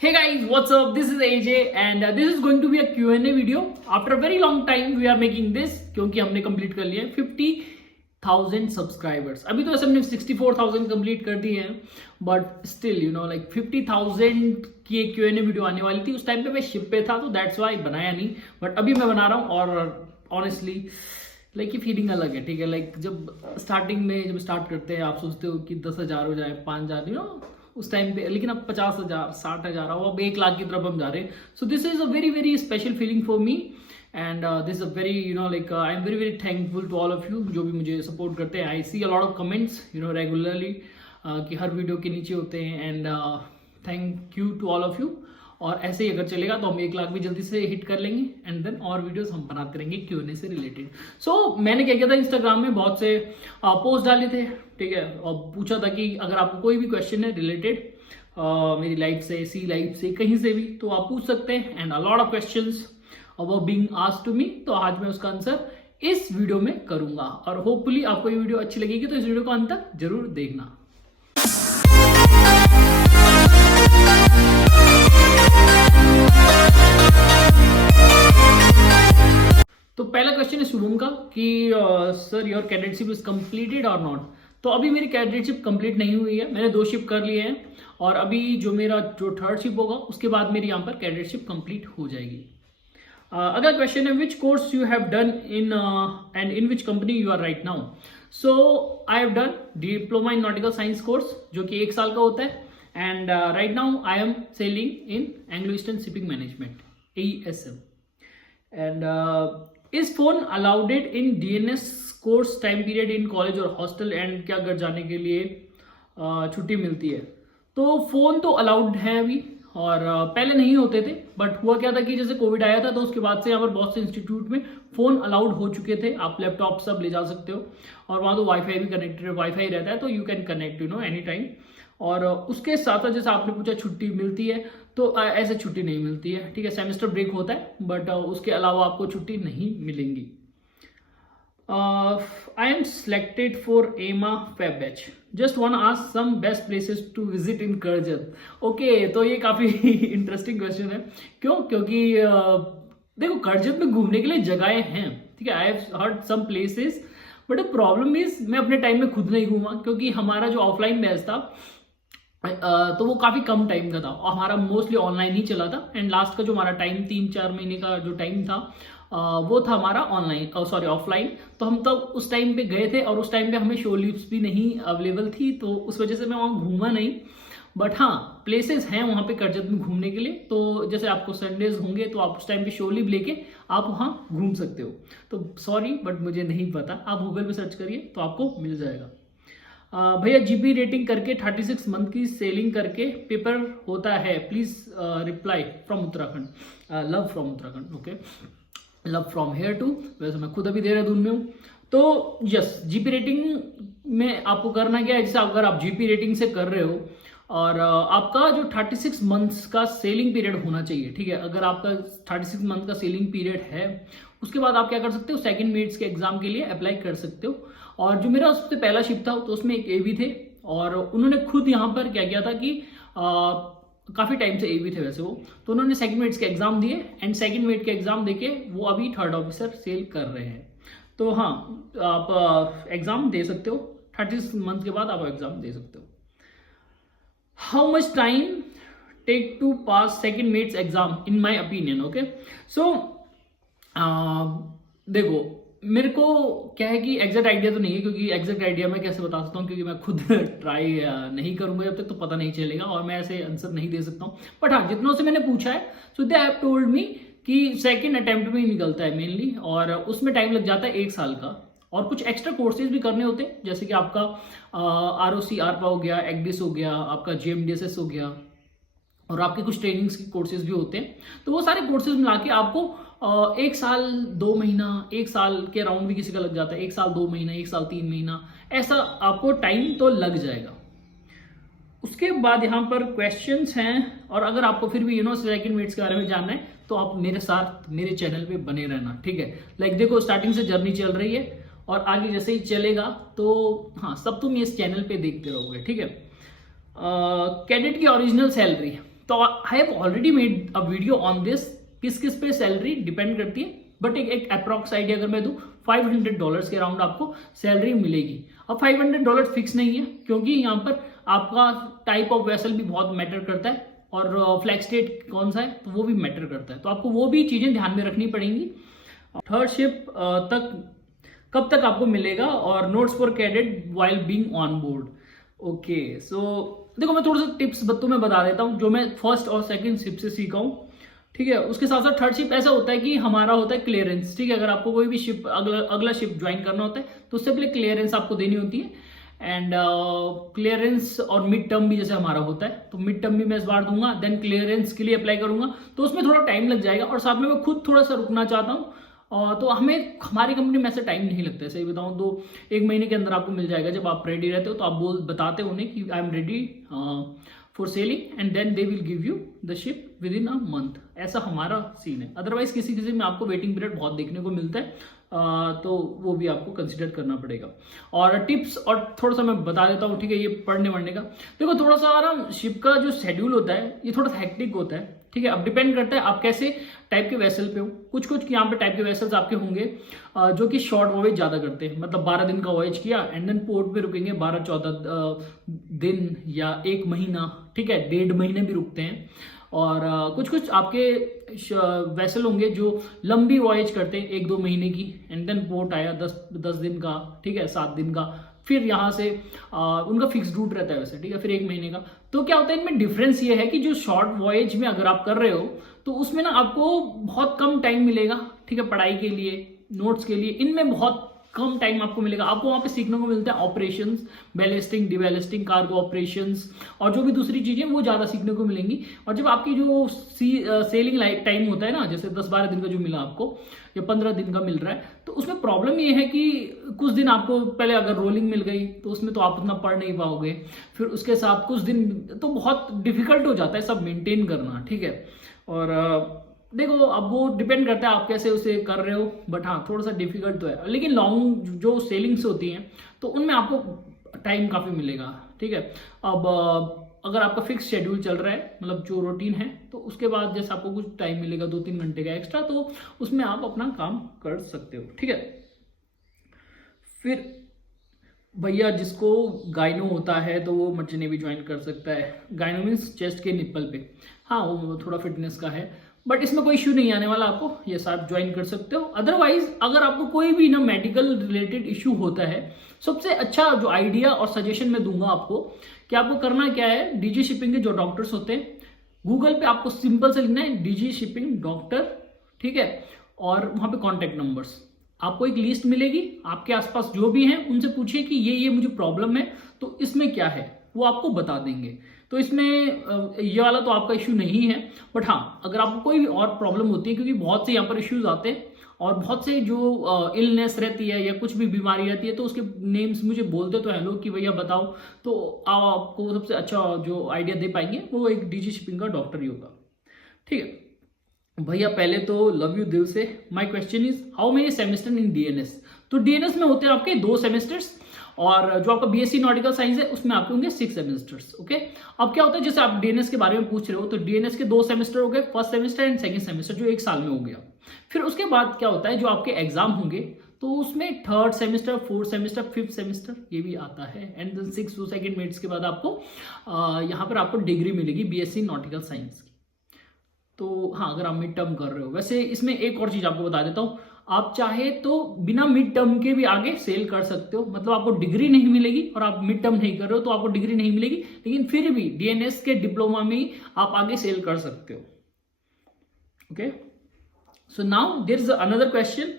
Hey guys, what's up? This is AJ and this is going to be a Q&A video. After a very long time we are making this क्योंकि हमने complete कर लिया है 50,000 subscribers. अभी तो ऐसे हमने 64,000 कंप्लीट कर दिए हैं, but still you know like 50,000 की एक Q&A वीडियो आने वाली थी. उस टाइम पे मैं शिप पे था तो दैट्स वाई बनाया नहीं, बट अभी मैं बना रहा हूँ. और ऑनेस्टली लाइक ये फीलिंग अलग है, ठीक है. लाइक जब स्टार्टिंग में जब स्टार्ट करते हैं आप सोचते हो कि 10,000 हो जाए, 5,000 यू नो उस टाइम पे, लेकिन अब 50,000 60,000 हो, अब 1 लाख की तरफ हम जा रहे हैं. So this is a very very special feeling for me and this is a very you know like I am very very thankful to all of you जो भी मुझे सपोर्ट करते हैं. I see a lot of comments you know regularly कि हर video के नीचे होते हैं and thank you to all of you. और ऐसे ही अगर चलेगा तो हम 1 लाख भी जल्दी से हिट कर लेंगे एंड देन और वीडियोस हम बनाते रहेंगे Q&A से रिलेटेड. सो मैंने क्या किया था, इंस्टाग्राम में बहुत से पोस्ट डाले थे, ठीक है, और पूछा था कि अगर आपको कोई भी क्वेश्चन है रिलेटेड मेरी लाइफ से, सी लाइफ से, कहीं से भी, तो आप पूछ सकते हैं. And a lot of questions were being asked to me, तो आज मैं उसका आंसर इस वीडियो में करूंगा. और होपफुली आपको ये वीडियो अच्छी लगेगी, तो इस वीडियो को अंत तक जरूर देखना. तो पहला क्वेश्चन है शुभम का कि सर योर कैडेटशिप इज कंप्लीटेड और नॉट. तो अभी मेरी कैडेटशिप कंप्लीट नहीं हुई है, मैंने 2 शिप कर लिए हैं और अभी जो मेरा जो 3rd शिप होगा उसके बाद मेरी यहाँ पर कैडेटशिप कंप्लीट हो जाएगी. अगला क्वेश्चन है which course you have done in and in which company you are right now. So I have done diploma in nautical science course जो कि 1 साल का होता है and right now I am sailing in Anglo Eastern shipping management AESM. And is phone allowed in DNS course time period in college और hostel and क्या घर जाने के लिए छुट्टी मिलती है. तो फोन तो अलाउड है अभी, और पहले नहीं होते थे, बट हुआ क्या था कि जैसे कोविड आया था तो उसके बाद से यहाँ पर बहुत से इंस्टीट्यूट में फोन अलाउड हो चुके थे. आप लैपटॉप सब ले जा सकते हो और वहाँ तो वाईफाई भी कनेक्टेड, वाईफाई रहता है तो you can connect you know any time. और उसके साथ साथ जैसे आपने पूछा छुट्टी मिलती है, तो ऐसे छुट्टी नहीं मिलती है, ठीक है. सेमेस्टर ब्रेक होता है बट उसके अलावा आपको छुट्टी नहीं मिलेंगी. I am selected for Ema Feb batch, just one ask some best places to visit in Karjat. Okay, तो ये काफी इंटरेस्टिंग क्वेश्चन है. क्यों? क्योंकि देखो करजत में घूमने के लिए जगहें हैं, ठीक है. I have heard some places but the problem is मैं अपने टाइम में खुद नहीं घूमा, क्योंकि हमारा जो ऑफलाइन बैच था तो वो काफी कम टाइम का था और हमारा मोस्टली ऑनलाइन ही चला था. एंड लास्ट का जो हमारा टाइम 3-4 महीने का जो टाइम था वो था हमारा ऑनलाइन, सॉरी ऑफलाइन. तो हम तब उस टाइम पे गए थे और उस टाइम पे हमें शो लीव्स भी नहीं अवेलेबल थी, तो उस वजह से मैं वहाँ घूमा नहीं. बट हाँ, प्लेसेस हैं वहाँ पे करजत में घूमने के लिए. तो जैसे आपको संडेज होंगे तो आप उस टाइम पे शो लीव लेके आप वहाँ घूम सकते हो. तो सॉरी बट मुझे नहीं पता, आप गूगल पे सर्च करिए तो आपको मिल जाएगा. भैया GP रेटिंग करके 36 मंथ की सेलिंग करके पेपर होता है, please reply from Uttarakhand. Love from Uttarakhand. Okay, love from here too. वैसे मैं खुद अभी देहरादून में हूँ. तो यस, GP रेटिंग में आपको करना क्या है, जैसे अगर आप GP रेटिंग से कर रहे हो और आपका जो 36 मंथ्स का सेलिंग पीरियड होना चाहिए, ठीक है. अगर आपका 36 मंथ का सेलिंग पीरियड है, उसके बाद आप क्या कर सकते हो, सेकंड मेट्स के एग्जाम के लिए अप्लाई कर सकते हो. और जो मेरा सबसे पहला शिप था तो उसमें एक AV थे और उन्होंने खुद यहाँ पर क्या किया था कि काफी टाइम से AV थे वैसे वो, तो उन्होंने सेकंड मेट्स के एग्जाम दिए एंड सेकंड मेट के एग्जाम देके वो अभी 3rd ऑफिसर सेल कर रहे हैं. तो हाँ, आप एग्जाम दे सकते हो, 36 मंथ के बाद आप एग्जाम दे सकते हो. How much time take to pass second mates exam in my opinion. Okay, so देखो मेरे को क्या है कि एग्जैक्ट आइडिया तो नहीं है, क्योंकि एग्जैक्ट आइडिया मैं कैसे बता सकता हूँ, क्योंकि मैं खुद ट्राई नहीं करूंगा जब तक तो पता नहीं चलेगा और मैं ऐसे आंसर नहीं दे सकता हूँ. बट हाँ, जितनों से मैंने पूछा है सो दे हैव टोल्ड मी कि सेकंड अटेम्प्ट में ही निकलता है मेनली, और उसमें टाइम लग जाता है 1 साल का. और कुछ एक्स्ट्रा कोर्सेज भी करने होते हैं, जैसे कि आपका ROC ARPA हो गया, ECDIS हो गया, आपका GMDSS हो गया, और आपके कुछ ट्रेनिंग्स के कोर्सेज भी होते हैं. तो वो सारे कोर्सेज मिला के आपको 1 साल 2 महीना, 1 साल के राउंड भी किसी का लग जाता है, 1 साल 2 महीना, 1 साल 3 महीना, ऐसा आपको टाइम तो लग जाएगा. उसके बाद यहाँ पर क्वेश्चंस हैं, और अगर आपको फिर भी यू नो सेकंड मेट्स के बारे में जानना है तो आप मेरे साथ मेरे चैनल पे बने रहना, ठीक है. लाइक देखो स्टार्टिंग से जर्नी चल रही है और आगे जैसे ही चलेगा तो हाँ, सब तुम इस चैनल पे देखते रहोगे, ठीक है. कैडेट की ओरिजिनल सैलरी तो आई have already made a video on this, किस किस पे सैलरी डिपेंड करती है, बट एक अप्रॉक्स आइडिया अगर मैं दूं, $500 के अराउंड आपको सैलरी मिलेगी। अब $500 फिक्स नहीं है, क्योंकि यहाँ पर आपका टाइप ऑफ वेसल भी बहुत मैटर करता है, और फ्लैग स्टेट कौन सा है तो वो भी मैटर करता है, तो आपको वो भी चीजें ध्यान में रखनी पड़ेंगी। थर्ड शिप तक कब तक आपको मिलेगा, और notes for cadet while being on board. Okay, so देखो मैं थोड़ा सा टिप्स तुम्हें बता देता हूँ जो मैं फर्स्ट और सेकंड शिप से सीखा हूँ, ठीक है। उसके साथ साथ थर्ड शिप ऐसा होता है कि हमारा होता है क्लियरेंस, ठीक है। अगर आपको कोई भी शिप अगला शिप ज्वाइन करना होता है तो उससे पहले क्लियरेंस आपको देनी होती है, एंड क्लियरेंस और मिड टर्म भी जैसे हमारा होता है, तो मिड टर्म भी मैं इस बार दूंगा, देन क्लियरेंस के लिए अप्लाई करूंगा, तो उसमें थोड़ा टाइम लग जाएगा। और साथ में मैं खुद थोड़ा सा रुकना चाहता हूँ, तो हमारी कंपनी में ऐसा टाइम नहीं लगता है, सही बताऊं तो 1 महीने के अंदर आपको मिल जाएगा। जब आप रेडी रहते हो तो आप बताते हो उन्हें कि I am ready for sailing, and then they will give you the ship within a month. ऐसा हमारा सीन है। अदरवाइज किसी किसी में आपको वेटिंग पीरियड बहुत देखने को मिलता है, तो वो भी आपको कंसिडर करना पड़ेगा। और टिप्स और थोड़ा सा मैं बता देता हूँ, ठीक है। ये पढ़ने वढ़ने का देखो, थोड़ा सा ना शिप का जो शेड्यूल होता है ये थोड़ा सा हेक्टिक होता है, ठीक है। अब डिपेंड करता है आप कैसे टाइप के वेसल पे हो। कुछ यहाँ पे टाइप के वेसल्स आपके होंगे जो कि शॉर्ट वॉयेज ज्यादा करते हैं, मतलब 12 दिन का वॉयेज किया एंड देन पोर्ट पे रुकेंगे 12-14 दिन या 1 महीना, ठीक है, 1.5 महीने भी रुकते हैं। और कुछ आपके वेसल होंगे जो लंबी वॉयेज करते हैं 1-2 महीने की, एंड देन पोर्ट आया 10 दिन का, ठीक है, 7 दिन का, फिर यहाँ से उनका फिक्स रूट रहता है वैसे, ठीक है, फिर 1 महीने का। तो क्या होता है इनमें डिफरेंस ये है कि जो शॉर्ट वॉयेज में अगर आप कर रहे हो तो उसमें ना आपको बहुत कम टाइम मिलेगा, ठीक है, पढ़ाई के लिए, नोट्स के लिए, इनमें बहुत कम टाइम आपको मिलेगा। आपको वहां पे सीखने को मिलता है ऑपरेशंस, बैलिस्टिक, डिबैलिस्टिक, कार्गो ऑपरेशंस, और जो भी दूसरी चीजें वो ज्यादा सीखने को मिलेंगी। और जब आपकी जो सेलिंग लाइफ टाइम होता है ना, जैसे 10-12 दिन का जो मिला आपको या 15 दिन का मिल रहा है, तो उसमें प्रॉब्लम ये है कि कुछ दिन आपको पहले अगर रोलिंग मिल गई तो उसमें तो आप उतना पढ़ नहीं पाओगे, फिर उसके साथ कुछ दिन तो बहुत डिफिकल्ट हो जाता है सब मेंटेन करना, ठीक है। और देखो अब वो डिपेंड करता है आप कैसे उसे कर रहे हो, बट हाँ थोड़ा सा डिफिकल्ट तो है। लेकिन लॉन्ग जो सेलिंग्स होती हैं तो उनमें आपको टाइम काफी मिलेगा, ठीक है। अब अगर आपका फिक्स शेड्यूल चल रहा है, मतलब जो रूटीन है, तो उसके बाद जैसे आपको कुछ टाइम मिलेगा 2-3 घंटे का एक्स्ट्रा, तो उसमें आप अपना काम कर सकते हो, ठीक है। फिर भैया जिसको गाइनो होता है तो वो मर्चेंट नेवी ज्वाइन कर सकता है। गाइनो मीन्स चेस्ट के निप्पल पे, हाँ वो थोड़ा फिटनेस का है, बट इसमें कोई इश्यू नहीं आने वाला आपको, ये आप ज्वाइन कर सकते हो। अदरवाइज अगर आपको कोई भी ना मेडिकल रिलेटेड इश्यू होता है, सबसे अच्छा जो आइडिया और सजेशन मैं दूंगा आपको कि आपको करना क्या है, डीजी शिपिंग के जो डॉक्टर्स होते हैं, गूगल पे आपको सिंपल से लिखना है डीजी शिपिंग डॉक्टर, ठीक है, और वहां पे कॉन्टेक्ट नंबर्स, आपको एक लिस्ट मिलेगी, आपके आसपास जो भी हैं उनसे पूछिए कि ये मुझे प्रॉब्लम है, तो इसमें क्या है, वो आपको बता देंगे। तो इसमें ये वाला तो आपका इश्यू नहीं है, बट हाँ अगर आपको कोई भी और प्रॉब्लम होती है, क्योंकि बहुत से यहाँ पर इश्यूज आते हैं और बहुत से जो इलनेस रहती है या कुछ भी बीमारी रहती है, तो उसके नेम्स मुझे बोलते तो हैं लोग कि भैया बताओ, तो आपको सबसे अच्छा जो आइडिया दे पाएंगे वो एक डीजी शिपिंग का डॉक्टर ही होगा, ठीक है। भैया पहले तो लव यू दिल से। My question is how many semester in DNS. तो डीएनएस में होते हैं आपके 2 सेमेस्टर्स, और जो आपका बीएससी नॉटिकल साइंस है उसमें आपके होंगे 6 सेमेस्टर्स, ओके। अब क्या होता है, जैसे आप डीएनएस के बारे में पूछ रहे हो, तो डीएनएस के 2 सेमेस्टर हो गए, first semester and second semester, जो 1 साल में हो गया। फिर उसके बाद क्या होता है, जो आपके एग्जाम होंगे तो उसमें 3rd semester, 4th semester, 5th semester ये भी आता है, and then 6 to 2nd merits के बाद आपको यहाँ पर आपको डिग्री मिलेगी बीएससी नॉटिकल साइंस की। तो हाँ अगर आप मिड टर्म कर रहे हो, वैसे इसमें एक और चीज आपको बता देता हूँ, आप चाहे तो बिना मिड टर्म के भी आगे सेल कर सकते हो, मतलब आपको डिग्री नहीं मिलेगी और आप मिड टर्म नहीं कर रहे हो तो आपको डिग्री नहीं मिलेगी, लेकिन फिर भी डीएनएस के डिप्लोमा में ही आप आगे सेल कर सकते हो, okay. So now there is another question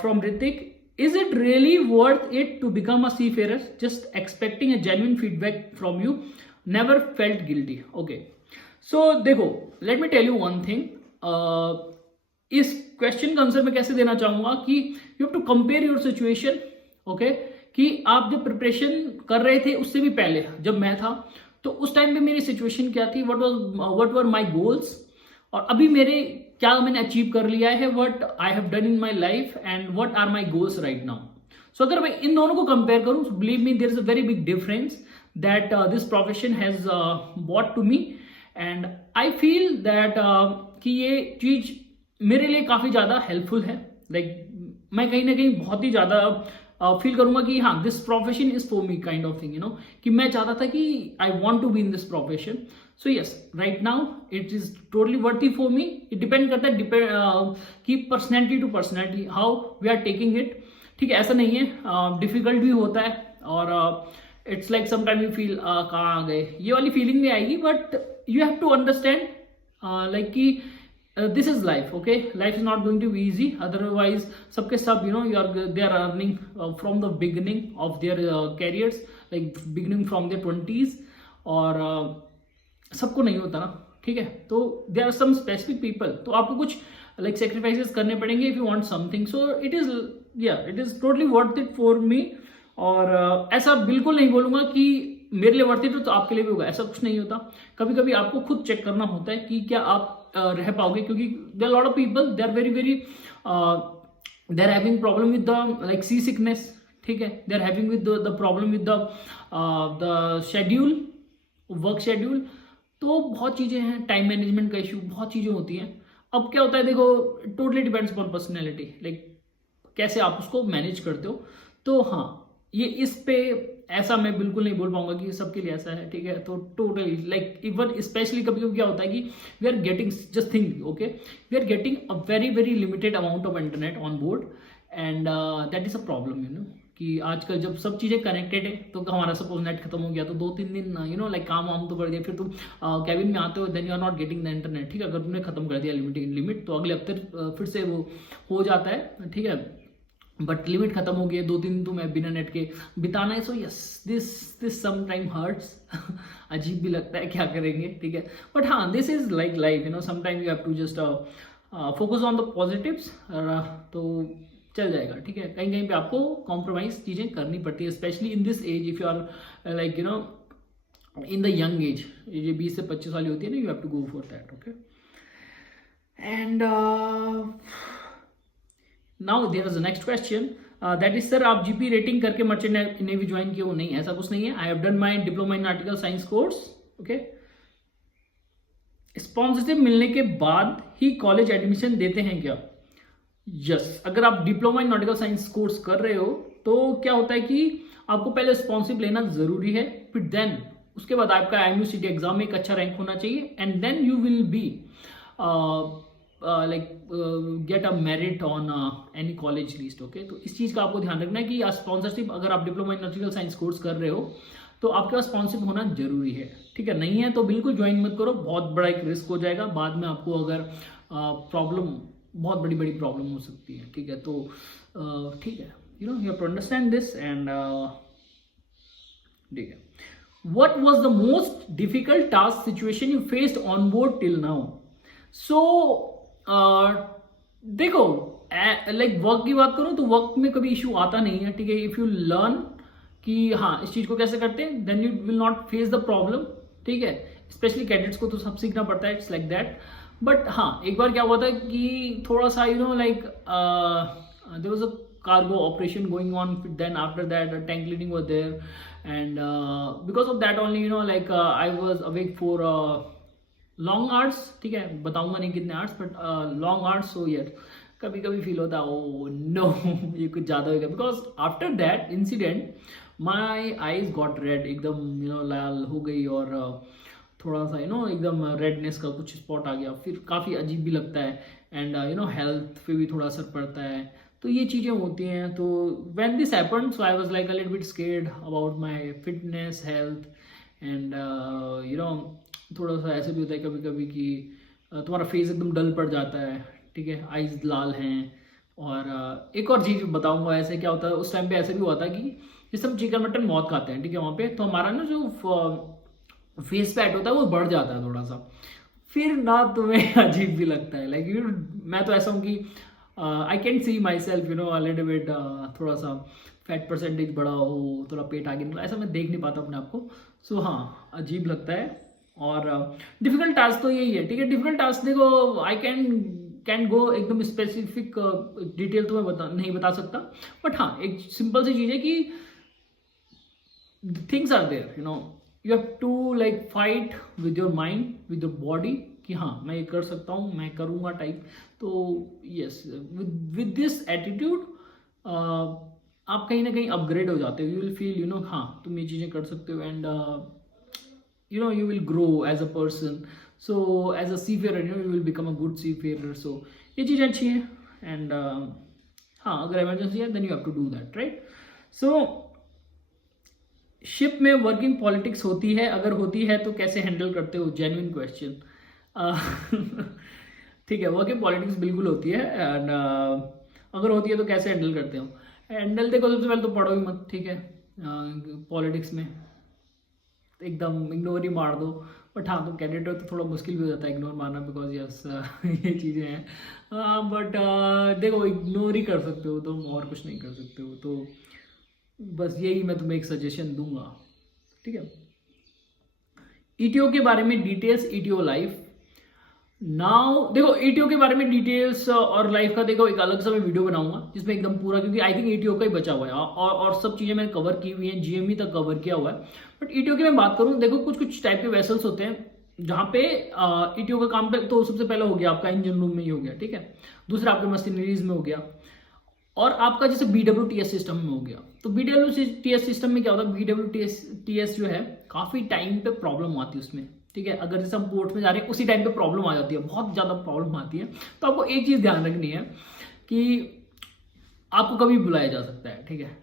from Hrithik, is it really worth it to become a seafarer? Just expecting a genuine feedback from you, never felt guilty. Okay, so देखो let me tell you one thing, इस question का answer मैं कैसे देना चाहूंगा कि you have to compare your situation, okay, कि आप जब प्रिपरेशन कर रहे थे उससे भी पहले जब मैं था, तो उस टाइम पे मेरी सिचुएशन क्या थी, व्हाट वर माय गोल्स, और अभी मेरे क्या मैंने अचीव कर लिया है, what I have done in my life and what are my goals right now. So अगर मैं इन दोनों को कंपेयर करूं, believe me there is a very big difference that this profession has brought to me, and I feel that कि ये चीज मेरे लिए काफी ज्यादा हेल्पफुल है. लाइक मैं कहीं ना कहीं बहुत ही ज्यादा फील करूंगा कि हाँ, this profession is for me kind of thing, कि मैं चाहता था कि I want to be in this profession. So yes, right now it is totally worth for me. It depend करता है कि personality to personality how we are taking it. ठीक है, ऐसा नहीं है, डिफिकल्ट भी होता है और it's like sometime you feel कहाँ आ गए, ये वाली फीलिंग भी आएगी. But you have to understand like कि this is life. Okay, life is not going to be easy, otherwise सबके सब they are earning from the beginning of their careers, like beginning from their 20s, और सबको नहीं होता ना. ठीक है, तो there are some specific people, तो आपको कुछ like sacrifices करने पड़ेंगे if you want something. So it is totally worth it for me. और ऐसा बिल्कुल नहीं बोलूंगा कि मेरे लिए वर्थ इट तो आपके लिए भी होगा, ऐसा कुछ नहीं होता. कभी कभी आपको खुद चेक करना होता है कि क्या आप रह पाओगे, क्योंकि there lot of people they are very they are having problem with the like sea sickness. ठीक है, they are having with the problem with the schedule, work schedule. तो बहुत चीजें हैं, टाइम मैनेजमेंट का इशू, बहुत चीजें होती हैं. अब क्या होता है, देखो, totally depends upon personality, like कैसे आप उसको मैनेज करते हो. तो हाँ, ये इस पे ऐसा मैं बिल्कुल नहीं बोल पाऊंगा कि सबके लिए ऐसा है. ठीक है, तो टोटली लाइक इवन स्पेशली कभी कभी क्या होता है कि we are getting, just think, okay, we are getting a very very limited amount of internet on board, and that is a problem. कि आजकल जब सब चीज़ें कनेक्टेड है, तो हमारा सपोज नेट खत्म हो गया तो 2-3 दिन लाइक काम वाम तो कर दिया, फिर तुम कैबिन में आते हो, then you are not getting the internet. ठीक है, अगर तुमने खत्म कर दिया लिमिट तो अगले हफ्ते फिर से वो हो जाता है. ठीक है, बट लिमिट खत्म हो गई है, 2-3 दिन तुम्हें बिना नेट के बिताना है. So yes, this some time hurts. अजीब भी लगता है, क्या करेंगे. ठीक है, बट हाँ, this is like life, sometime you have to just focus on the positives, तो चल जाएगा. ठीक है, कहीं कहीं पे आपको कॉम्प्रोमाइज चीजें करनी पड़ती है, specially in this age, if you are like in the young age, ये 20 से 25 वाली होती है ना, you have to go for that. Okay, and now there is the next question, that is sir, आप जीपी रेटिंग करके merchant navy join किए हो? नहीं, ऐसा कुछ नहीं है. I have done my diploma in nautical science course. Okay, sponsorship मिलने के बाद ही कॉलेज एडमिशन देते हैं क्या? यस, अगर आप diploma in nautical science course कर रहे हो तो क्या होता है कि आपको पहले स्पॉन्सरशिप लेना जरूरी है, फिर देन उसके बाद आपका IMUCT एग्जाम में एक अच्छा रैंक होना चाहिए, and then you will be like get a merit on any college list. Okay, तो इस चीज का आपको ध्यान रखना है कि स्पॉन्सरशिप, अगर आप diploma in nautical science course कर रहे हो तो आपके पास स्पॉन्सरशिप होना जरूरी है. ठीक है, नहीं है तो बिल्कुल ज्वाइन मत करो, बहुत बड़ा एक रिस्क हो जाएगा. बाद में आपको अगर प्रॉब्लम, बहुत बड़ी बड़ी प्रॉब्लम हो सकती है. ठीक है, तो ठीक है, you have to understand this. And ठीक है, what was the most difficult task situation you faced on board till now? So देखो, लाइक वर्क की बात करूं तो वर्क में कभी इशू आता नहीं है. ठीक है, इफ यू लर्न कि हाँ इस चीज को कैसे करते हैं, then you will not face the problem. ठीक है, स्पेशली कैडेट्स को तो सब सीखना पड़ता है, इट्स लाइक दैट. बट हाँ, एक बार क्या हुआ था कि थोड़ा सा like there was a cargo operation going on, then after that tank leading was there, and because of that only like I was awake for long hours. ठीक है, बताऊंगा नहीं कितने hours, but long hours. So यार कभी कभी feel होता है, ओ नो, ये कुछ ज्यादा हो गया, because after that incident my eyes got red, एकदम लाल हो गई, और थोड़ा सा एकदम रेडनेस का कुछ स्पॉट आ गया, फिर काफ़ी अजीब भी लगता है, एंड हेल्थ पे भी थोड़ा असर पड़ता है. तो ये चीज़ें होती हैं. तो when this happened, so I was like a little bit scared about my fitness, health, and थोड़ा सा ऐसे भी होता है कभी कभी कि तुम्हारा फेस एकदम डल पड़ जाता है. ठीक है, आईज लाल हैं. और एक और चीज़ बताऊंगा, ऐसे क्या होता है, उस टाइम पे ऐसे भी हुआ था कि जैसे हम चिकन मटन बहुत खाते हैं. ठीक है, वहाँ पे तो हमारा ना जो फेस फैट होता है वो बढ़ जाता है थोड़ा सा, फिर ना तुम्हें अजीब भी लगता है. लाइक मैं तो ऐसा हूँ कि I can see my self little bit, थोड़ा सा फैट परसेंटेज बढ़ा हो, थोड़ा पेट आगे निकला, ऐसा मैं देख नहीं पाता अपने आप को. सो हाँ, अजीब लगता है. और डिफिकल्ट टास्क तो यही है. ठीक है, डिफिकल्ट टास्क देखो, आई कैन गो एकदम स्पेसिफिक डिटेल तो मैं नहीं बता सकता, बट हाँ, एक सिंपल सी चीज़ है कि things are there, you have to like fight with your mind, with your body, कि हाँ मैं ये कर सकता हूँ, मैं करूँगा टाइप। तो यस, विद दिस एटीट्यूड आप कहीं ना कहीं अपग्रेड हो जाते हो। You will feel, you know, हाँ तुम ये चीज़ें कर सकते हो, and you know you will grow as a person. So as a seafarer you will become a good seafarer. So ये चीज़ें अच्छी हैं, एंड हाँ अगर इमरजेंसी है then you have to do that, right. So ship में working politics होती है, अगर होती है तो कैसे हैंडल करते हो? Genuine question. ठीक है, वर्किंग पॉलिटिक्स बिल्कुल होती है, एंड अगर होती है तो कैसे हैंडल करते हो? हैंडल देखो, सबसे पहले तो पढ़ो ही मत, ठीक है। पॉलिटिक्स में एकदम इग्नोर ही मार दो। बट हाँ तुम कैंडिडेट हो तो थोड़ा मुश्किल भी हो जाता है इग्नोर मारना, बिकॉज यस ये चीज़ें हैं। बट देखो इग्नोर ही कर सकते हो तुम, और कुछ नहीं कर सकते हो। तो बस यही मैं तुम्हें एक सजेशन दूंगा, ठीक है। ईटीओ के बारे में डिटेल्स, ईटीओ लाइफ। नाउ देखो ईटीओ के बारे में डिटेल्स और लाइफ का देखो एक अलग सा मैं वीडियो बनाऊंगा जिसमें एकदम पूरा, क्योंकि आई थिंक ईटीओ का ही बचा हुआ है, और सब चीज़ें मैंने कवर की हुई हैं, जीएमई तक कवर किया हुआ है। बट ईटीओ की मैं बात करूं, देखो कुछ कुछ टाइप के वेसल्स होते हैं जहाँ पे ईटीओ का काम पे, तो सबसे पहले हो गया आपका इंजन रूम में ही हो गया, ठीक है। दूसरा आपके मशीनरीज में हो गया, और आपका जैसे BWTS सिस्टम में हो गया। तो BWTS सिस्टम में क्या होता है, BWTS जो है काफ़ी टाइम पे प्रॉब्लम आती है उसमें, ठीक है। अगर जैसे हम पोर्ट में जा रहे हैं उसी टाइम पे प्रॉब्लम आ जाती है, बहुत ज़्यादा प्रॉब्लम आती है। तो आपको एक चीज़ ध्यान रखनी है कि आपको कभी बुलाया जा सकता है, ठीक है।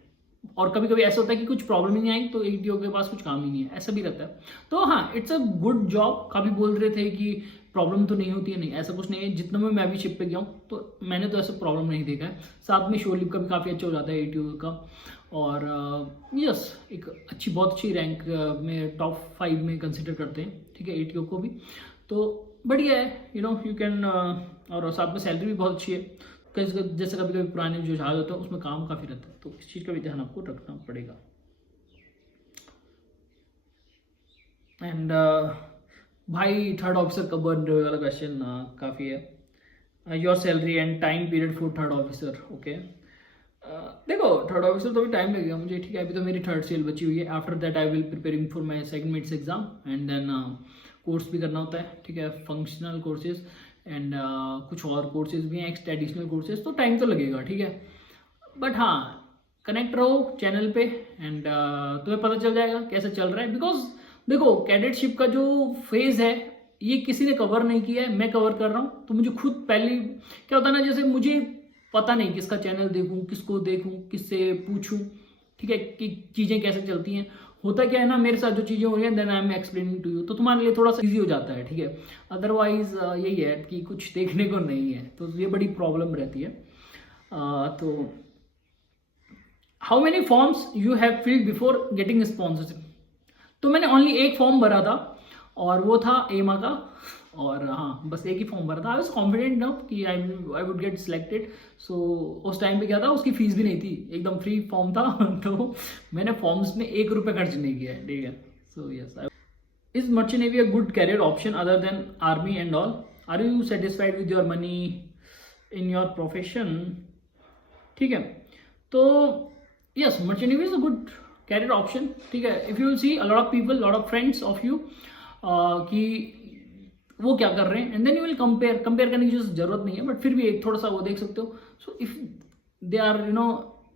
और कभी कभी ऐसा होता है कि कुछ प्रॉब्लम ही नहीं आई तो ईटीओ के पास कुछ काम ही नहीं है, ऐसा भी रहता है। तो हाँ इट्स अ गुड जॉब। काफ़ी बोल रहे थे कि प्रॉब्लम तो नहीं होती है, नहीं ऐसा कुछ नहीं है। जितना में मैं भी शिप पे गया हूँ तो मैंने तो ऐसा प्रॉब्लम नहीं देखा है। साथ में शोलिप का भी काफ़ी अच्छा हो जाता है ईटीओ का, और यस एक अच्छी, बहुत अच्छी रैंक में टॉप 5 में कंसिडर करते हैं, ठीक है, ईटीओ को भी। तो बढ़िया है, यू नो यू कैन, और साथ में सैलरी भी बहुत अच्छी है। जैसे कभी कभी पुराने जो जहाज होते हैं उसमें काम काफ़ी रहता है, तो इस चीज़ का भी ध्यान आपको रखना पड़ेगा। एंड भाई थर्ड ऑफिसर कब बन रहे हो वाला क्वेश्चन काफ़ी है। Your salary and time period for third officer, okay. देखो थर्ड ऑफिसर तो भी टाइम लगेगा मुझे, ठीक है। अभी तो मेरी थर्ड सेल बची हुई है। After that I will preparing for my second mids exam, and then course भी करना होता है, ठीक है, फंक्शनल कोर्सेज, एंड कुछ और कोर्सेज भी हैं, एडिशनल कोर्सेज। तो टाइम तो लगेगा, ठीक है। बट हाँ कनेक्ट रहो चैनल पे, एंड तुम्हें पता चल जाएगा कैसे चल रहा है। बिकॉज देखो कैडेटशिप का जो फेज है ये किसी ने कवर नहीं किया है, मैं कवर कर रहा हूँ। तो मुझे खुद पहले क्या होता है ना, जैसे मुझे पता नहीं किसका चैनल देखूँ, किसको देखूँ, किससे पूछूँ, ठीक है, कि चीज़ें कैसे चलती हैं। होता क्या है ना, मेरे साथ जो चीज़ें हो रही हैं then I am explaining to you, तो तुम्हारे लिए थोड़ा सा ईजी हो जाता है, ठीक है। अदरवाइज यही है कि कुछ देखने को नहीं है, तो ये बड़ी प्रॉब्लम रहती है। तो how many forms you have filled before getting sponsorship? तो मैंने ओनली एक फॉर्म भरा था, और वो था एमा का, और हाँ बस एक ही फॉर्म भरा था। आई वॉज कॉन्फिडेंट ना कि आई वुड गेट सिलेक्टेड। सो उस टाइम पे क्या था, उसकी फीस भी नहीं थी, एकदम फ्री फॉर्म था। तो मैंने फॉर्म्स में ₹1 खर्च नहीं किया है, ठीक है। So yes, is merchant navy a good career option other than army and all? Are you satisfied with your money in your profession? ठीक है, तो yes merchant navy is a good career option, ठीक है। If you will see a lot of people, lot of friends of you कि वो क्या कर रहे हैं, and then you will compare करने की जरूरत नहीं है, बट फिर भी एक थोड़ा सा वो देख सकते हो। So if they are you know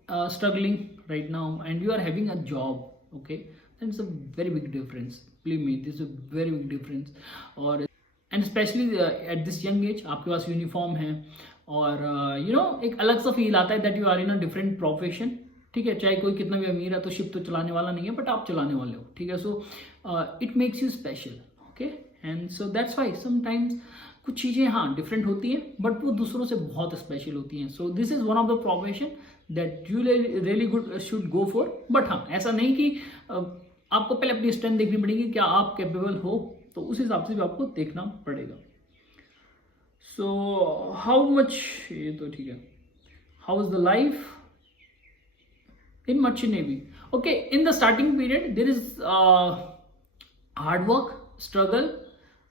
struggling right now and you are having a job, okay, that is a very big difference, believe me, this is a very big difference. और and specially at this young age आपके पास uniform है, और you know एक अलग सा feel आता है that you are in a different profession, ठीक है। चाहे कोई कितना भी अमीर है तो शिप तो चलाने वाला नहीं है, बट आप चलाने वाले हो, ठीक है। So it makes you special, okay, and so that's why sometimes कुछ चीज़ें हाँ डिफरेंट होती हैं, बट वो दूसरों से बहुत स्पेशल होती हैं। So this is one of the profession that you really good should go for. But हाँ ऐसा नहीं कि आपको पहले अपनी स्ट्रेंथ देखनी पड़ेगी, क्या आप कैपेबल हो, तो उस हिसाब से भी आपको देखना पड़ेगा। सो हाउ मच, ये तो ठीक है, how is the life in merchant navy? Okay, in the starting period there is hard work, struggle,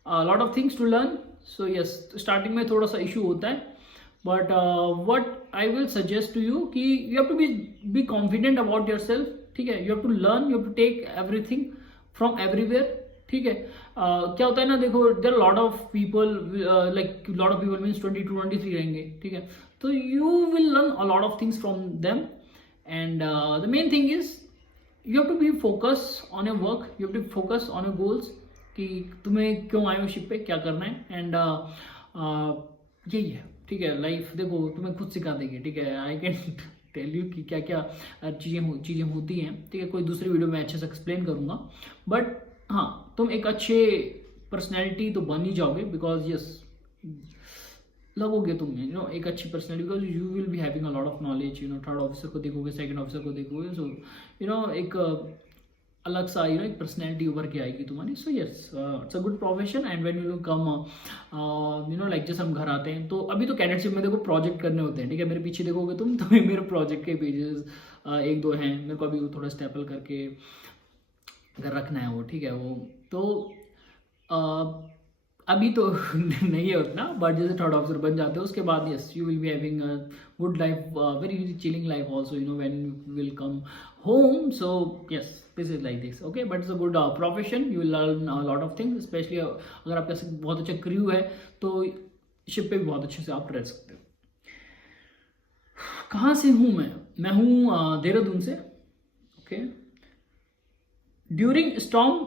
a lot of things to learn. So yes, starting में थोड़ा सा issue होता है, but what I will suggest to you कि you have to be confident about yourself, ठीक है। You have to learn, you have to take everything from everywhere, ठीक है। क्या होता है ना, देखो there lot of people, like lot of people means 22-23 रहेंगे, ठीक है। तो you will learn a lot of things from them, and the main thing is you have to be focus on your work, you have to focus on your goals, कि तुम्हें क्यों आए हो ship पे, क्या करना है, एंड यही है, ठीक है। लाइफ देखो तुम्हें खुद सिखा देगी, ठीक है। आई कैन टेल यू कि क्या क्या चीज़ें होती हैं, ठीक है। कोई दूसरी वीडियो में अच्छे से एक्सप्लेन करूंगा, बट हाँ तुम एक अच्छे पर्सनैलिटी तो बन ही जाओगे, बिकॉज यस लगोगे तुम, यू नो, एक अच्छी personality, because you will be having a lot of knowledge, you know. Third officer को देखोगे, सेकंड ऑफिसर को देखोगे, सो यू नो एक अलग सा, यू नो, एक पर्सनैलिटी उभर के आएगी तुम्हारी। So yes it's a good profession, and when you come, you know, like जैसे हम घर आते हैं, तो अभी तो कैडेटशिप में देखो प्रोजेक्ट करने होते हैं, ठीक है। मेरे पीछे देखोगे तुम तो मेरे प्रोजेक्ट के पेजेस एक दो हैं, मेरे को अभी वो थोड़ा स्टेपल करके अगर रखना है वो, ठीक है। वो तो अभी तो नहीं है उतना, बट जैसे थर्ड ऑफिसर बन जाते हो उसके बाद yes you will be having a good life, very chilling life also, you know, when you will come home. So yes this is like this, okay. But it's a good profession, you will learn a lot of things, specially अगर आपका बहुत अच्छा crew है तो ship पे भी बहुत अच्छे से आप रह सकते हो। कहाँ से हूँ मैं हूँ देहरादून से, okay. During storm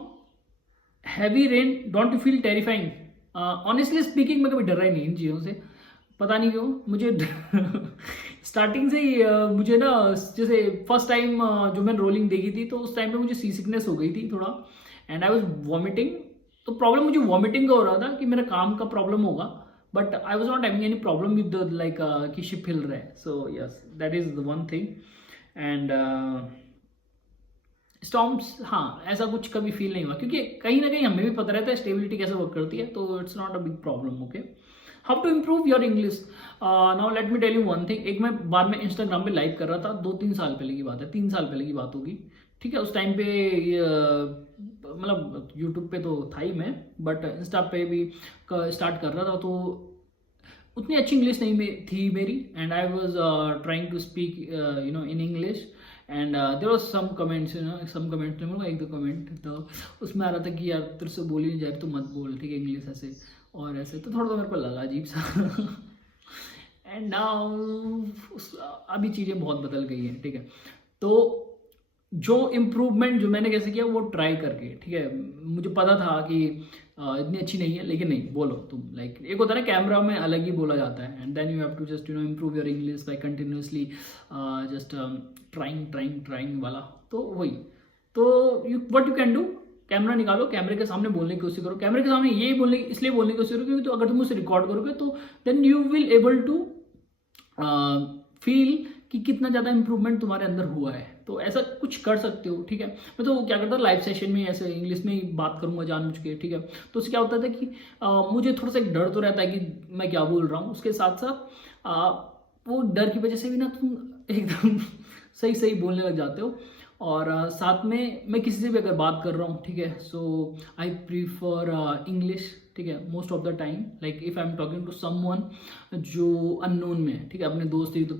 heavy rain don't you feel terrifying? Honestly speaking मैं कभी डरा ही नहीं इन चीज़ों से, पता नहीं क्यों मुझे स्टार्टिंग से ही मुझे ना, जैसे फर्स्ट टाइम जो मैंने रोलिंग देखी थी तो उस टाइम पे मुझे सी सिकनेस हो गई थी थोड़ा, एंड आई वाज वॉमिटिंग। तो प्रॉब्लम मुझे वॉमिटिंग का हो रहा था कि मेरा काम का प्रॉब्लम होगा, but I was not having any problem with the like कि शिप हिल रहा है। So yes that is the one thing, and storms, हाँ ऐसा कुछ कभी फील नहीं हुआ, क्योंकि कहीं ना कहीं हमें भी पता रहता है स्टेबिलिटी कैसे वर्क करती है, तो it's not a big problem, okay. How to improve your English? Now let me tell you one thing. एक मैं बाद में इंस्टाग्राम पे लाइव कर रहा था, 2-3 साल पहले की बात है, 3 साल पहले की बात होगी, ठीक है। उस टाइम पे मतलब यूट्यूब पे तो था ही मैं, बट इंस्टा पे भी स्टार्ट कर रहा था, तो उतनी अच्छी इंग्लिश नहीं थी मेरी, and I was trying to speak you know in English, and there was some comments, you know, some comments में एक दो कमेंट तो उसमें आ रहा था कि यार तेरे से बोली नहीं जाए तो मत बोल, ठीक है, इंग्लिश ऐसे और ऐसे, तो थोड़ा तो मेरे को लगा अजीब सा। एंड नाउ अभी चीज़ें बहुत बदल गई हैं, ठीक है। तो जो इम्प्रूवमेंट जो मैंने कैसे किया वो ट्राई करके, ठीक है। मुझे पता था कि इतनी अच्छी नहीं है, लेकिन नहीं बोलो तुम, लाइक एक होता है ना कैमरा में अलग ही बोला जाता है, and then you have to just, you know, improve your English by continuously just trying वाला। तो वही, तो you what you can do, camera निकालो, कैमरे के सामने बोलने की कोशिश करो। कैमरे के सामने ये बोलने इसलिए बोलने की कोशिश करो क्योंकि तो अगर तुम उसे रिकॉर्ड करोगे तो then you will able to feel कि कितना ज़्यादा इंप्रूवमेंट तुम्हारे अंदर हुआ है। तो ऐसा कुछ कर सकते हो, ठीक है। मैं तो क्या करता लाइव सेशन में ऐसे इंग्लिश में ही बात करूंगा जानबूझ के, ठीक है। तो उससे क्या होता था कि मुझे थोड़ा सा एक डर तो रहता है कि मैं क्या बोल रहा हूँ, उसके साथ साथ वो डर की वजह से भी ना तुम एकदम सही बोलने लग जाते हो। और साथ में मैं किसी से भी अगर बात कर रहा हूँ, ठीक है, सो आई प्रीफर इंग्लिश, ठीक है, most of the time. Like if I am talking to someone जो अननोन में है, ठीक है, अपने दोस्त ही तो,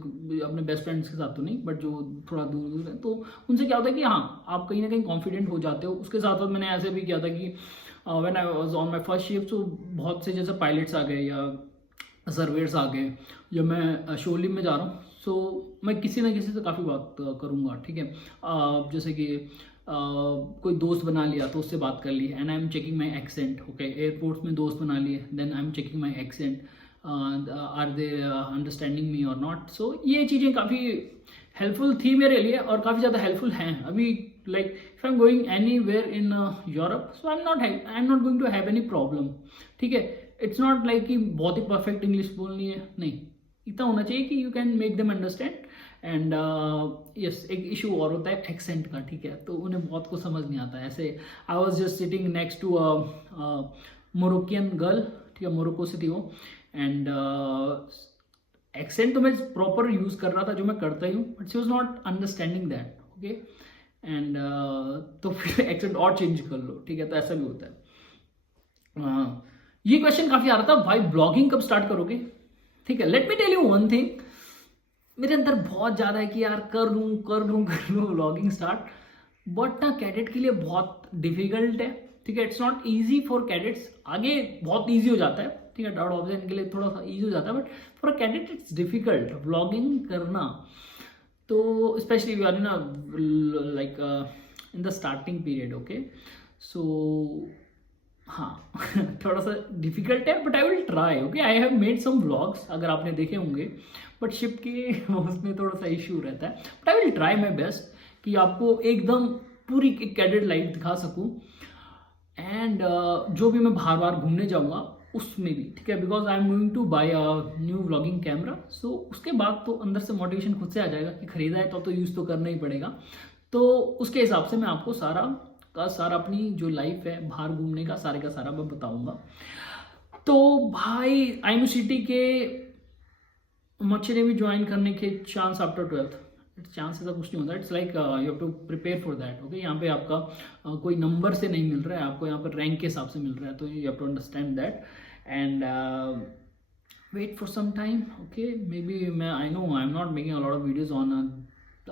अपने बेस्ट फ्रेंड्स के साथ तो नहीं, बट जो थोड़ा दूर है, तो उनसे क्या होता है कि हाँ आप कहीं ना कहीं कॉन्फिडेंट हो जाते हो। उसके साथ साथ मैंने ऐसे भी किया था कि when I was on my first shift, तो बहुत से जैसे पायलट्स आ गए या सर्वेयर्स आ गए, जब मैं शोलिम में जा रहा हूँ, सो मैं किसी ना किसी से काफ़ी बात करूँगा, ठीक है। जैसे कि कोई दोस्त बना लिया तो उससे बात कर ली, and I am checking my accent, okay. Airports में दोस्त बना लिए, then I am checking my accent, are they understanding me और नॉट। सो ये चीज़ें काफ़ी हेल्पफुल थी मेरे लिए और काफ़ी ज़्यादा हेल्पफुल हैं अभी। Like if I am going anywhere in Europe, so I am not going to have any problem, ठीक है। इट्स नॉट लाइक कि बहुत ही परफेक्ट इंग्लिश बोलनी है, नहीं, इतना होना चाहिए कि you can make them understand. And yes एक इशू और होता है एक्सेंट का, ठीक है, तो उन्हें बहुत कुछ समझ नहीं आता है। ऐसे I was just sitting next to Moroccan girl, ठीक है, मोरक्को से थी वो, एंड एक्सेंट तो मैं प्रॉपर यूज़ कर रहा था जो मैं करता ही हूँ, but she was not understanding that, okay. And तो फिर एक्सेंट और चेंज कर लो, ठीक है, तो ऐसा भी होता है। ये क्वेश्चन काफ़ी आ रहा था, भाई ब्लॉगिंग कब स्टार्ट करोगे, ठीक है। Let me tell you one thing, मेरे अंदर बहुत ज़्यादा है कि यार कर लूँ ब्लॉगिंग स्टार्ट, बट ना कैडेट के लिए बहुत डिफिकल्ट है, ठीक है। It's not easy for cadets, आगे बहुत ईजी हो जाता है, ठीक है। डाउट ऑप्शन के लिए थोड़ा सा ईजी हो जाता है, but for a cadet it's difficult vlogging करना। तो स्पेशली वी आर ना like in the starting period, okay. So हाँ थोड़ा सा डिफिकल्ट है, but I will try, okay. I have made some vlogs, अगर आपने देखे होंगे, बट शिप के उसमें थोड़ा सा इशू रहता है, but I will try my best कि आपको एकदम पूरी कैडेट लाइफ दिखा सकूं। एंड जो भी मैं बार बार घूमने जाऊंगा उसमें भी, ठीक है, because I am going to buy a new vlogging camera. So उसके बाद तो अंदर से मोटिवेशन खुद से आ जाएगा कि खरीदा है तो यूज़ तो करना ही पड़ेगा। तो उसके हिसाब से मैं आपको सारा का सारा अपनी जो लाइफ है बाहर घूमने का सारे का सारा मैं बताऊंगा। तो भाई IMUCT के मच्छी भी ज्वाइन करने के चांस आफ्टर 12th, चांस ऐसा कुछ नहीं होता। It's like you have to prepare for that, okay. यहाँ पे आपका कोई नंबर से नहीं मिल रहा है, आपको यहाँ पर रैंक के हिसाब से मिल रहा है, तो you have to understand that and wait for some time, okay. Maybe मैं I know I am not making a lot of videos on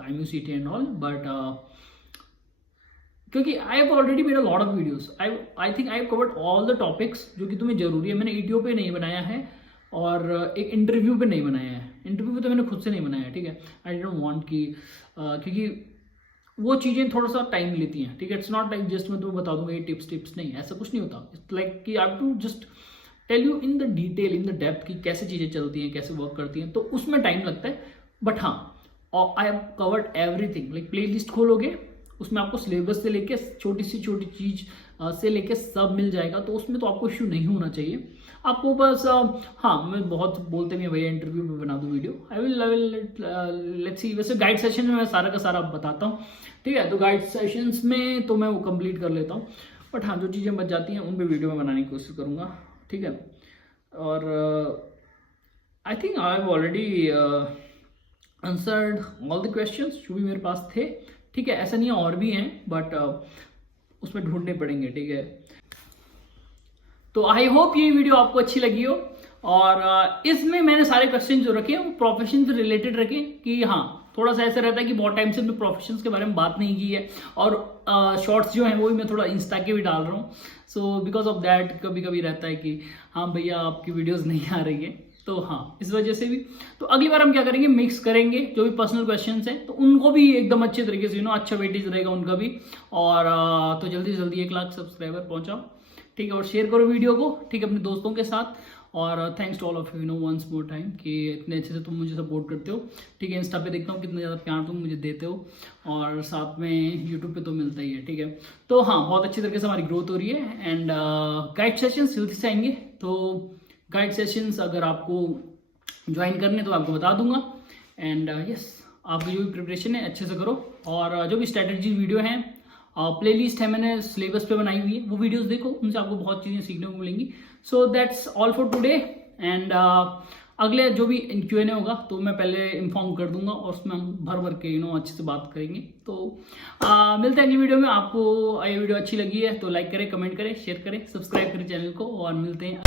IMUCT and all, but क्योंकि I have already made a lot of videos, I think I have covered all the topics जो कि तुम्हें जरूरी है। मैंने ETO पे नहीं बनाया है और एक इंटरव्यू पे नहीं बनाया है। इंटरव्यू पे तो मैंने खुद से नहीं बनाया है, ठीक है। आई डोंट वांट कि क्योंकि वो चीज़ें थोड़ा सा टाइम लेती हैं, ठीक है। इट्स नॉट लाइक जस्ट मैं तुम्हें बता दूंगा ये टिप्स नहीं, ऐसा कुछ नहीं होता। इट्स लाइक कि I have to just tell you in the detail, in the depth कि कैसे चीज़ें चलती हैं, कैसे वर्क करती हैं, तो उसमें टाइम लगता है। बट हाँ, I have covered everything. Like playlist खोलोगे, उसमें आपको सिलेबस से लेके छोटी सी छोटी चीज़ से लेके सब मिल जाएगा, तो उसमें तो आपको इश्यू नहीं होना चाहिए। आपको बस हाँ, मैं बहुत बोलते हैं भैया इंटरव्यू में बना दूँ video, I will let's see. वैसे गाइड सेशन में मैं सारा का सारा बताता हूँ, ठीक है। तो गाइड सेशंस में तो मैं वो कंप्लीट कर लेता हूँ, बट हाँ जो चीज़ें बच जाती हैं उन पे वीडियो में बनाने की कोशिश करूँगा, ठीक है। और आई think I have already answered all the questions जो भी मेरे पास थे, ठीक है। ऐसा नहीं है, और भी हैं, बट उसमें ढूंढने पड़ेंगे, ठीक है। तो आई होप ये वीडियो आपको अच्छी लगी हो, और इसमें मैंने सारे क्वेश्चन जो रखे हैं वो प्रोफेशन से रिलेटेड रखे, कि हाँ थोड़ा सा ऐसा रहता है कि बहुत टाइम से मैं प्रोफेशंस के बारे में बात नहीं की है, और शॉर्ट्स जो हैं वो भी मैं थोड़ा इंस्टा के भी डाल रहा हूँ। सो बिकॉज ऑफ दैट कभी कभी रहता है कि हाँ भैया आपकी वीडियोज़ नहीं आ रही है, तो हाँ इस वजह से भी। तो अगली बार हम क्या करेंगे, मिक्स करेंगे जो भी पर्सनल क्वेश्चंस हैं, तो उनको भी एकदम अच्छे तरीके से अच्छा वेटेज रहेगा उनका भी। और तो जल्दी से जल्दी 1 लाख सब्सक्राइबर पहुंचाओ, ठीक है। और शेयर करो वीडियो को, ठीक है, अपने दोस्तों के साथ। और thanks to all of you once more time कि इतने अच्छे से तुम मुझे सपोर्ट करते हो, ठीक है। इंस्टा पे देखता हूँ कितना ज़्यादा प्यार तुम मुझे देते हो, और साथ में यूट्यूब पे तो मिलता ही है, ठीक है। तो हाँ बहुत अच्छी तरीके से हमारी ग्रोथ हो रही है। एंड गाइड सेशंस जल्दी से आएंगे, तो गाइड सेशंस अगर आपको ज्वाइन करने तो आपको बता दूंगा। एंड यस, आपकी जो भी प्रिपरेशन है अच्छे से करो, और जो भी स्ट्रेटजी वीडियो हैं, प्लेलिस्ट है मैंने सिलेबस पे बनाई हुई है, वो वीडियोस देखो, उनसे आपको बहुत चीज़ें सीखने को मिलेंगी। So that's all for today. And अगले जो भी Q&A होगा तो मैं पहले इन्फॉर्म कर दूंगा, और उसमें हम भर के अच्छे से बात करेंगे। तो मिलते हैं अगली वीडियो में। आपको ये वीडियो अच्छी लगी है तो लाइक करें, कमेंट करें, शेयर करें, सब्सक्राइब करें चैनल को, और मिलते हैं।